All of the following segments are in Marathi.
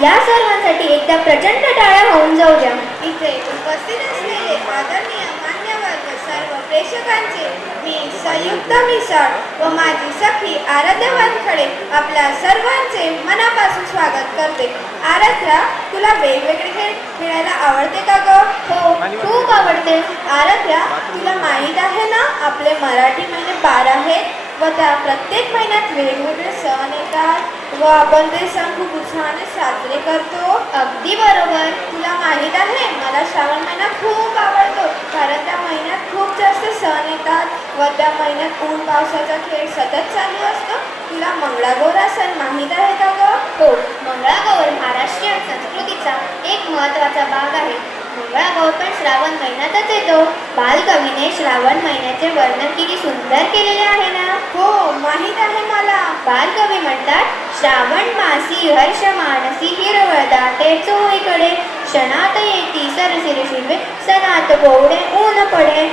या सर्वांसाठी एकदा प्रचंड टाळ्या होऊन जाऊ द्या. इथे उपस्थित असलेले आदरणीय मान्यवर व सर्व प्रेक्षकांचे मी संयुक्त मिसळ व माझी सखी आराध्या वानखडे आपल्या सर्वांचे मनापासून स्वागत करते. आराध्या, तुला वेगवेगळे खेळ खेळायला आवडते का ग? हो, खूप आवडते. आराध्या, तुला माहीत आहे ना आपले मराठी महिने 12 आहेत व त्या प्रत्येक महिन्यात वेगवेगळे सण येतात व आपण ते सण खूप उत्साहाने साजरे करतो. अगदी बरोबर. तुला माहीत आहे मला श्रावण महिना खूप आवडतो, कारण त्या महिन्यात खूप जास्त सण येतात व त्या महिन्यात ऊन पावसाचा खेळ सतत चालू असतो. तुला मंगळागौर सण माहीत आहे का ग? हो, मंगळागौर महाराष्ट्रीयन संस्कृतीचा एक महत्त्वाचा भाग आहे. मंगळागौर पण श्रावण महिन्यातच येतो. बालकवीने श्रावण महिन्याचे वर्णन किती सुंदर केलेले आहे ना. हो, माहीत आहे मला. बालकवी म्हणतात, श्रावण मासी हर्ष मानसी हिरवळ दाटे चोहीकडे, क्षणात येती सरसिर शिरवे सणात कोवडे ऊन पडे.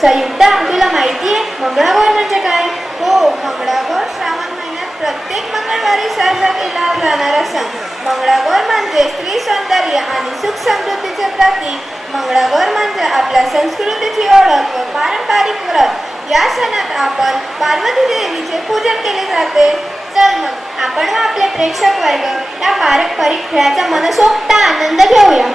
संयुक्ता, तुला माहिती आहे मंगळागौर म्हणजे काय? हो, मंगळागौर श्रावण महिन्यात प्रत्येक मंगळवारी साजरा केला जाणारा सण. मंगळागौर म्हणजे स्त्री सौंदर्य आणि सुख समृद्धीचे प्रतीक. मंगळागौर म्हणजे आपल्या संस्कृतीची ओळख व पारंपरिक व्रत. या सणात आपण पार्वती देवीचे पूजन केले जाते. चल मग आपण व आपले प्रेक्षक वर्ग या पारंपरिक खेळाचा मनसोक्त आनंद घेऊया.